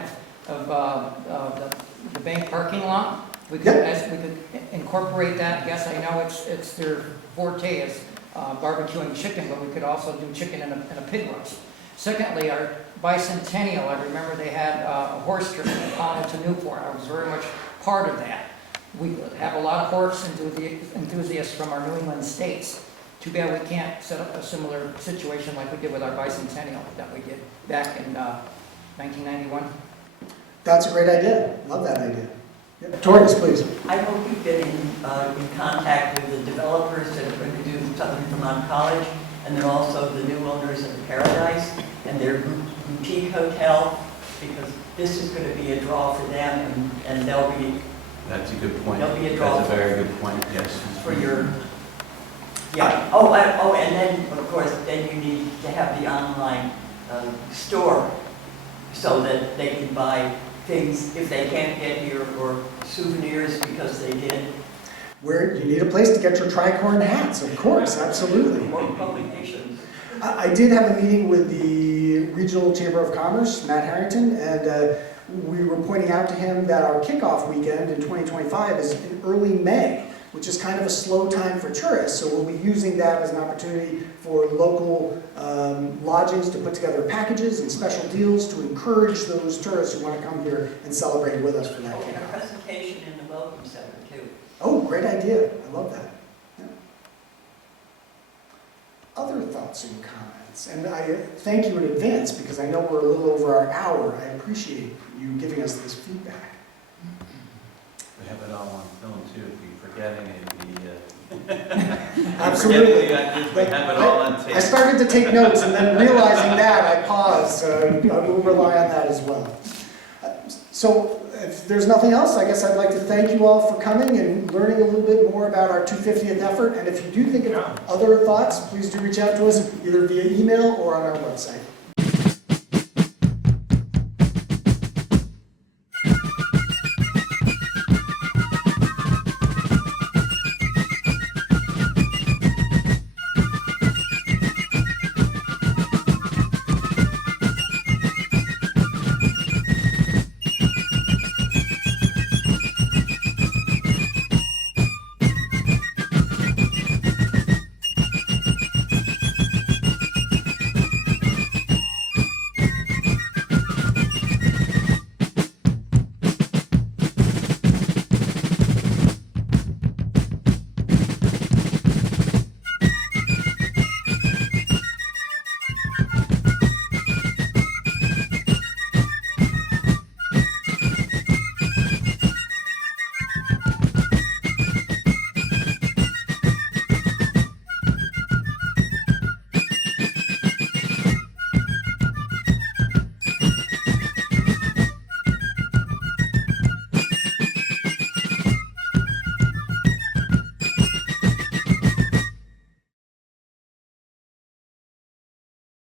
of the bank parking lot? We could, we could incorporate that. Yes, I know it's their forte is barbecuing chicken, but we could also do chicken in a pig roast. Secondly, our bicentennial, I remember they had a horse trip from Pownell to Newport. I was very much part of that. We have a lot of horse enthusiasts from our New England states. Too bad we can't set up a similar situation like we did with our bicentennial that we did back in 1991. That's a great idea. Love that idea. Yep. Torres, please. I hope you get in contact with the developers that are going to do Southern Vermont College, and then also the new owners of Paradise and their boutique hotel, because this is going to be a draw for them, and they'll be. That's a good point. There'll be a draw. That's a very good point, yes. For your Yeah, and then, of course, then you need to have the online store so that they can buy things if they can't get here, or souvenirs because they did. Where you need a place to get your tricorn hats, of course, absolutely. Or publications. I did have a meeting with the Regional Chamber of Commerce, Matt Harrington, and we were pointing out to him that our kickoff weekend in 2025 is in early May, which is kind of a slow time for tourists. So we'll be using that as an opportunity for local lodgings to put together packages and special deals to encourage those tourists who want to come here and celebrate with us for that And a kickoff. presentation in the Welcome Center, too. Oh, great idea. I love that. Yeah. Other thoughts and comments? And I thank you in advance because I know we're a little over our hour. I appreciate you giving us this feedback. We have it all on film too, if you're forgetting it, Absolutely. we have it all on tape. I started to take notes and then realizing that, I paused, so I will rely on that as well. So if there's nothing else, I guess I'd like to thank you all for coming and learning a little bit more about our 250th effort. And if you do think of other thoughts, please do reach out to us either via email or on our website.